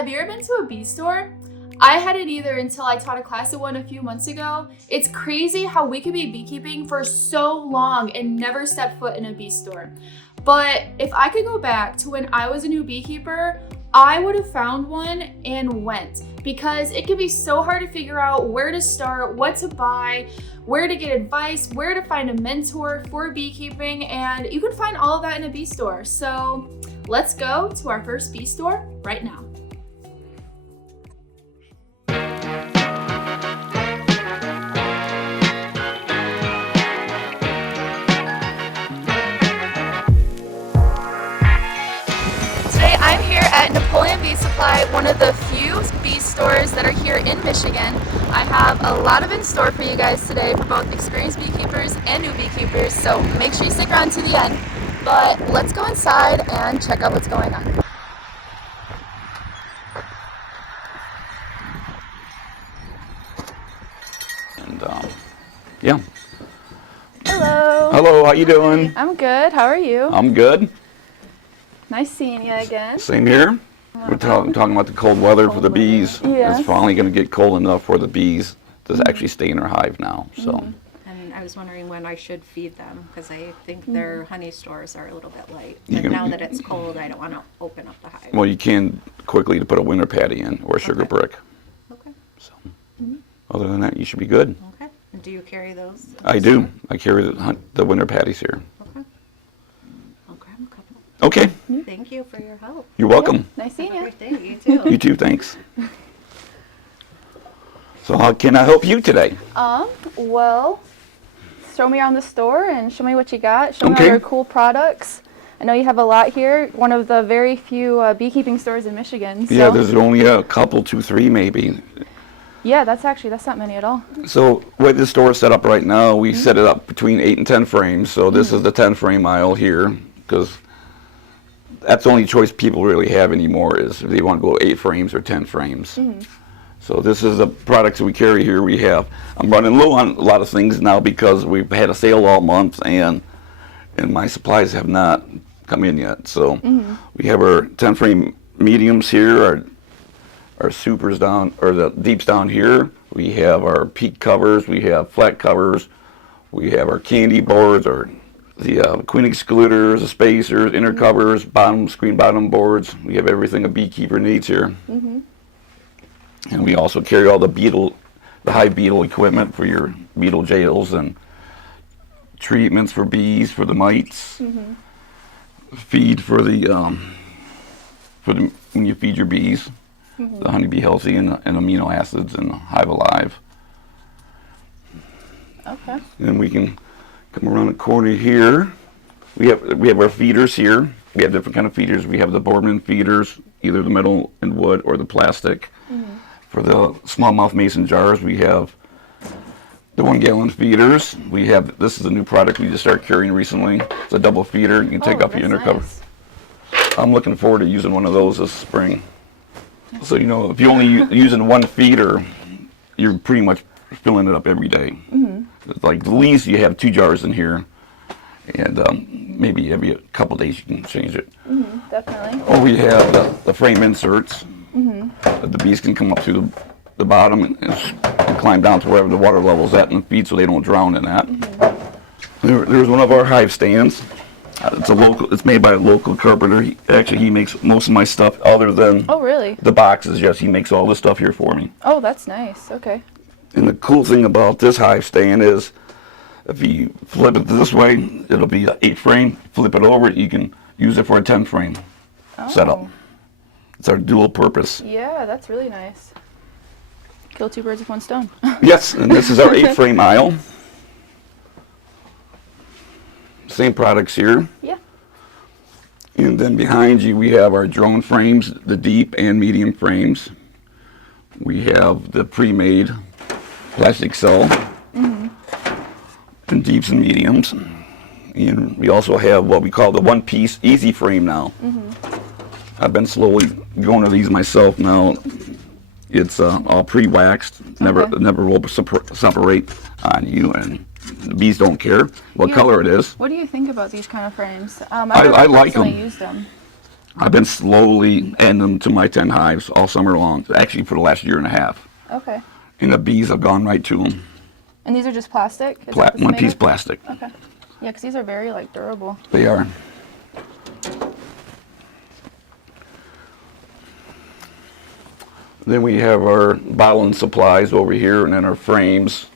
Have you ever been to a bee store? I hadn't either until I taught a class at one a few months ago. It's crazy how we could be beekeeping for so long and never step foot in a bee store. But if I could go back to when I was a new beekeeper, I would have found one and went, because it can be so hard to figure out where to start, what to buy, where to get advice, where to find a mentor for beekeeping, and you can find all of that in a bee store. So let's go to our first bee store right now. I'm here at Napolean Bee Supply, one of the few bee stores that are here in Michigan. I have a lot of in store for you guys today for both experienced beekeepers and new beekeepers, so make sure you stick around to the end. But let's go inside and check out what's going on. And yeah. Hello. Hello, how you doing? I'm good. How are you? I'm good. Nice seeing you again. Same here. We're talking about the cold weather for the bees. Yes. It's finally going to get cold enough for the bees to actually stay in their hive now. So. And I was wondering when I should feed them, because I think their honey stores are a little bit light. And now that it's cold, I don't want to open up the hive. Well, you can quickly to put a winter patty in or a sugar brick. Okay. So. Other than that, you should be good. Okay. And do you carry those? I do. I carry the winter patties here. Okay. I'll grab a couple. Okay. Thank you for your help. You're welcome. Nice seeing Have a you. great day. You too. You too. Thanks. So how can I help you today? Well, show me around the store and show me what you got. Show me all Okay. your cool products. I know you have a lot here. One of the very few beekeeping stores in Michigan. So. Yeah, there's only a couple, 2, 3 maybe. Yeah, that's not many at all. So the way the store is set up right now, we set it up between 8 and 10 frames. So this is the 10 frame aisle here, because that's the only choice people really have anymore, is if they want to go 8 frames or 10 frames. So this is the products that we carry here. I'm running low on a lot of things now because we've had a sale all month and my supplies have not come in yet. So we have our 10 frame mediums here, our supers down, or the deeps down here. We have our peak covers, we have flat covers, we have our candy boards, the queen excluders, the spacers, inner covers, screen bottom boards. We have everything a beekeeper needs here. And we also carry all the hive beetle equipment for your beetle jails and treatments for bees, for the mites, feed for when you feed your bees. The honeybee healthy and amino acids and hive alive. Okay. And we can come around the corner here. We have our feeders here. We have different kind of feeders. We have the Boardman feeders, either the metal and wood or the plastic. For the smallmouth mason jars, we have the 1 gallon feeders. This is a new product we just started carrying recently. It's a double feeder. You can take off your inner cover. I'm looking forward to using one of those this spring. So, if you're only using 1 feeder, you're pretty much filling it up every day. It's like the least you have 2 jars in here, and maybe every couple days you can change it. Definitely. Or we have the frame inserts. The bees can come up through the bottom and climb down to wherever the water level's at and feed so they don't drown in that. There's one of our hive stands. It's made by a local carpenter. He makes most of my stuff other than the boxes. Yes, he makes all the stuff here for me. Oh, that's nice. Okay. And the cool thing about this hive stand is if you flip it this way, it'll be an 8 frame. Flip it over, you can use it for a 10 frame setup. It's our dual purpose. Yeah, that's really nice. Kill 2 birds with 1 stone. Yes, and this is our 8 frame aisle. Same products here. Yeah. And then behind you we have our drone frames, the deep and medium frames. We have the pre-made plastic cell in deeps and mediums. And we also have what we call the 1-piece easy frame now. I've been slowly going to these myself now. It's all pre-waxed, never will separate on you, and the bees don't care what color it is. What do you think about these kind of frames? I like them. Used them. I've been slowly adding them to my 10 hives all summer long, actually for the last year and a half. Okay. And the bees have gone right to them. And these are just plastic? Is that what this is One made piece of? plastic. Okay. Yeah, because these are very, like, durable. They are. Then we have our bottling supplies over here, and then our frames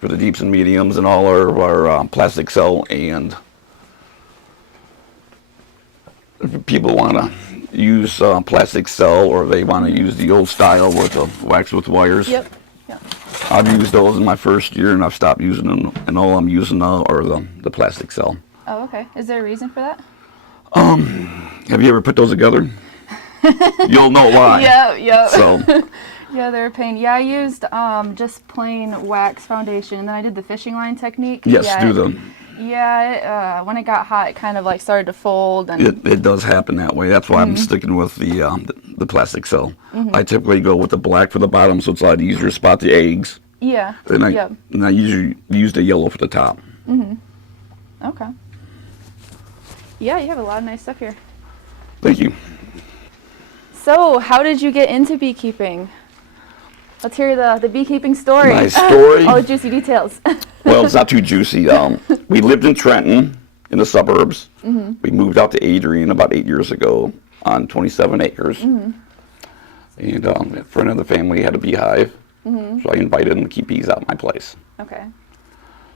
for the deeps and mediums, and all our plastic cell. And if people want to use plastic cell, or they want to use the old style with the wax with wires. Yep. Yep. I've used those in my first year, and I've stopped using them, and all I'm using now are the plastic cell. Oh, okay. Is there a reason for that? Have you ever put those together? You'll know why. Yeah. So, Yeah, they're a pain. Yeah, I used just plain wax foundation, and then I did the fishing line technique. yes, yeah, do the. Yeah, when it got hot, it kind of like started to fold. And It does happen that way. That's why I'm sticking with the plastic cell. I typically go with the black for the bottom, so it's a lot easier to spot the eggs. yeah. And Yep. I usually use the yellow for the top. Okay. Yeah, you have a lot of nice stuff here. Thank you. So, how did you get into beekeeping? Let's hear the beekeeping story. My story? All the juicy details. Well, it's not too juicy. We lived in Trenton, in the suburbs. We moved out to Adrian about 8 years ago on 27 acres. And a friend of the family had a beehive, so I invited him to keep bees out my place. Okay.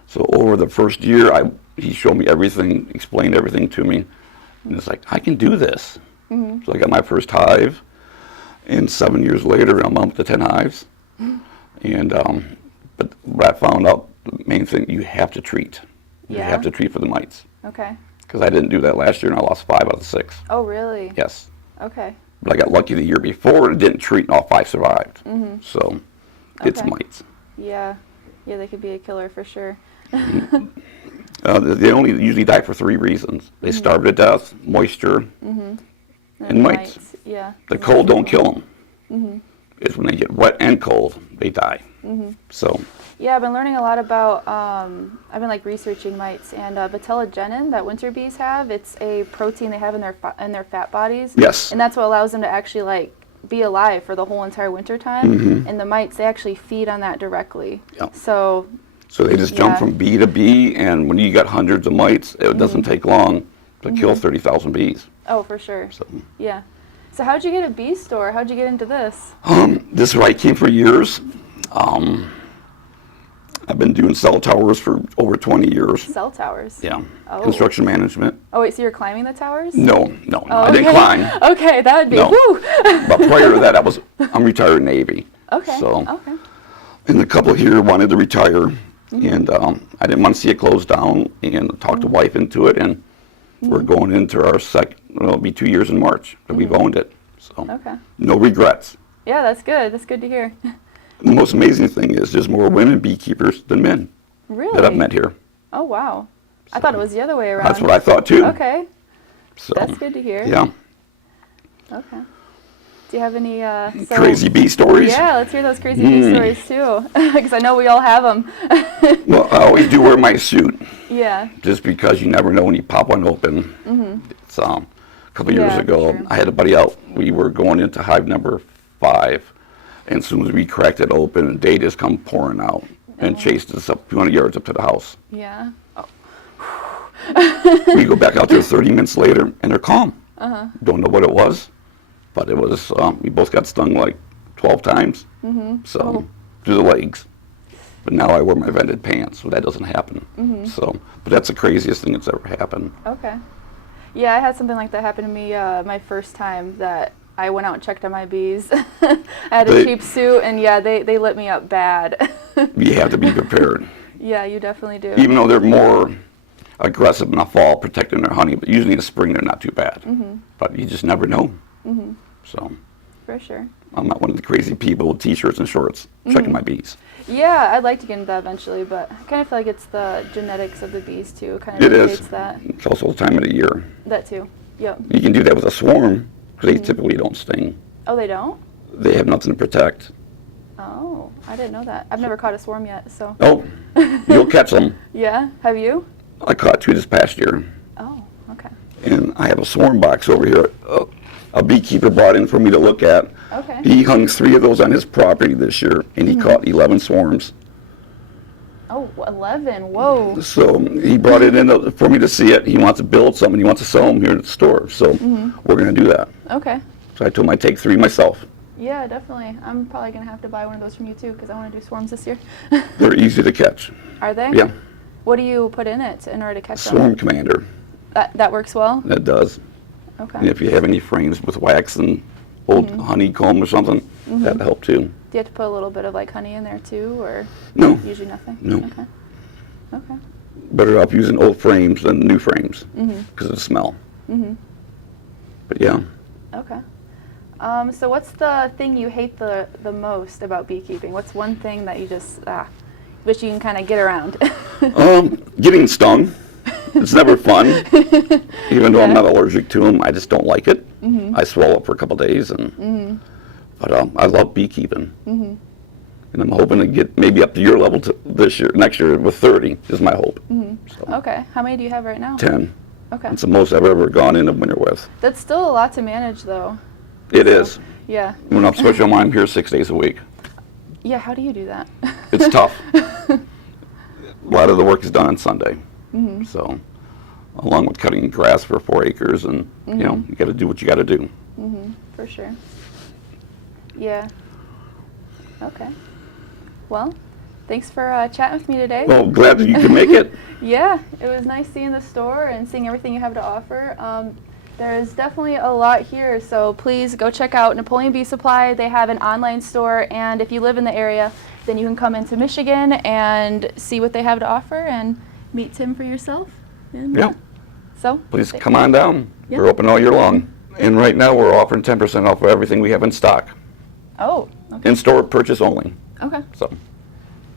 So over the first year, he showed me everything, explained everything to me, and it's like, I can do this. So I got my first hive, and 7 years later, I'm up to 10 hives. And but what I found out, the main thing, you have to treat. You Yeah. have to treat for the mites. Okay. Because I didn't do that last year, and I lost 5 out of the 6. Oh, really? Yes. Okay. But I got lucky the year before, and didn't treat, and all 5 survived. So it's Okay. mites. Yeah. Yeah, they could be a killer for sure. They only usually die for 3 reasons. They starve to death, moisture, and mites. Yeah. The cold don't kill them. It's when they get wet and cold, they die. So, Yeah, I've been learning a lot about, I've been like researching mites, and vitellogenin that winter bees have, it's a protein they have in their fat bodies. yes. And that's what allows them to actually like be alive for the whole entire winter time. And the mites, they actually feed on that directly. Yep. So, So they just jump Yeah. from bee to bee, and when you got hundreds of mites, it doesn't take long to kill 30,000 bees. oh, for sure. So, Yeah. So how'd you get a bee store? How'd you get into this? this is where I came for years. I've been doing cell towers for over 20 years. Cell towers. Yeah. Oh. Construction management. Oh, wait, so you're climbing the towers? No, Oh, I didn't okay. climb. Okay, that would be, No. woo! But prior to that, I'm retired Navy. Okay, So, okay. and the couple here wanted to retire, and I didn't want to see it close down, and talked the wife into it, and we're going into our it'll be 2 years in March that we've owned it. So, Okay. no regrets. Yeah, that's good. That's good to hear. The most amazing thing is there's more women beekeepers than men Really? that I've met here. Oh, wow. I thought it was the other way around. That's what I thought too. Okay, So, that's good to hear. yeah. Okay. Do you have any Crazy bee stories? Yeah, let's hear those crazy bee stories too, because I know we all have them. Well, I always do wear my suit, Yeah. just because you never know when you pop one open. It's, a couple years Yeah, ago, sure. I had a buddy out. We were going into hive number 5, and as soon as we cracked it open, they just come pouring out and chased us up 200 yards up to the house. Yeah. Oh. We go back out there 30 minutes later, and they're calm. Don't know what it was, but it was, we both got stung like 12 times, so, through the legs. But now I wear my vented pants, so that doesn't happen. So, but that's the craziest thing that's ever happened. Okay. Yeah, I had something like that happen to me my first time that I went out and checked on my bees. I had a cheap suit, and yeah, they lit me up bad. You have to be prepared. Yeah, you definitely do. Even though they're more aggressive in the fall, protecting their honey, but usually in the spring they're not too bad. But you just never know. So, For sure. I'm not one of the crazy people with t-shirts and shorts checking my bees. Yeah, I'd like to get into that eventually, but I kind of feel like it's the genetics of the bees too. Kind of It dictates is. that. It's also the time of the year. That too. Yep. You can do that with a swarm, because they typically don't sting. Oh, they don't? They have nothing to protect. Oh, I didn't know that. I've never caught a swarm yet, so. Oh, you'll catch them. Yeah, have you? I caught 2 this past year. Oh, okay. And I have a swarm box over here. A beekeeper brought in for me to look at. Okay. He hung 3 of those on his property this year, and he caught 11 swarms. Oh, 11. Whoa. So he brought it in for me to see it. He wants to build something. He wants to sell them here at the store. So we're going to do that. Okay. So I told him I'd take 3 myself. Yeah, definitely. I'm probably going to have to buy one of those from you too because I want to do swarms this year. They're easy to catch. Are they? Yeah. What do you put in it in order to catch them? Swarm Commander. That works well? That does. Okay. And if you have any frames with wax and old honeycomb or something, that'd help too. Do you have to put a little bit of like honey in there too, or No. usually nothing? No. Okay. Okay. Better off using old frames than new frames because of the smell. But yeah. Okay. So what's the thing you hate the most about beekeeping? What's one thing that you just wish you can kind of get around? Getting stung. It's never fun. Even though I'm not allergic to them, I just don't like it. I swell up for a couple days, and but I love beekeeping. And I'm hoping to get maybe up to your level next year with 30 is my hope. So, Okay. How many do you have right now? 10. Okay. That's the most I've ever gone in a winter with. That's still a lot to manage though. It is. Yeah. Especially when I'm here 6 days a week. Yeah, how do you do that? It's tough. A lot of the work is done on Sunday. So, along with cutting grass for 4 acres, and you got to do what you got to do. For sure. Yeah. Okay. Well, thanks for chatting with me today. Well, glad that you could make it. Yeah, it was nice seeing the store and seeing everything you have to offer. There's definitely a lot here, so please go check out Napoleon Bee Supply. They have an online store, and if you live in the area, then you can come into Michigan and see what they have to offer and meet Tim for yourself. And, Yeah. So Please come on down. Yeah. We're open all year long. And right now we're offering 10% off of everything we have in stock. Oh, okay. In-store purchase only. Okay. So,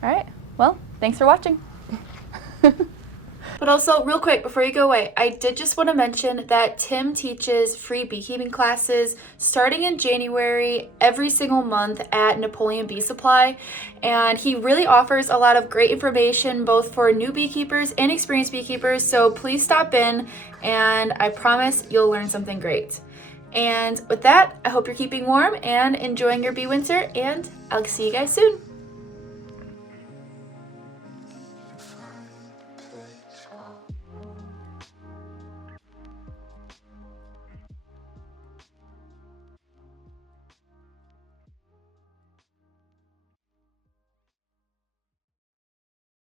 All right. Well, thanks for watching. But also, real quick, before you go away, I did just want to mention that Tim teaches free beekeeping classes starting in January every single month at Napoleon Bee Supply. And he really offers a lot of great information both for new beekeepers and experienced beekeepers. So please stop in, and I promise you'll learn something great. And with that, I hope you're keeping warm and enjoying your bee winter, and I'll see you guys soon.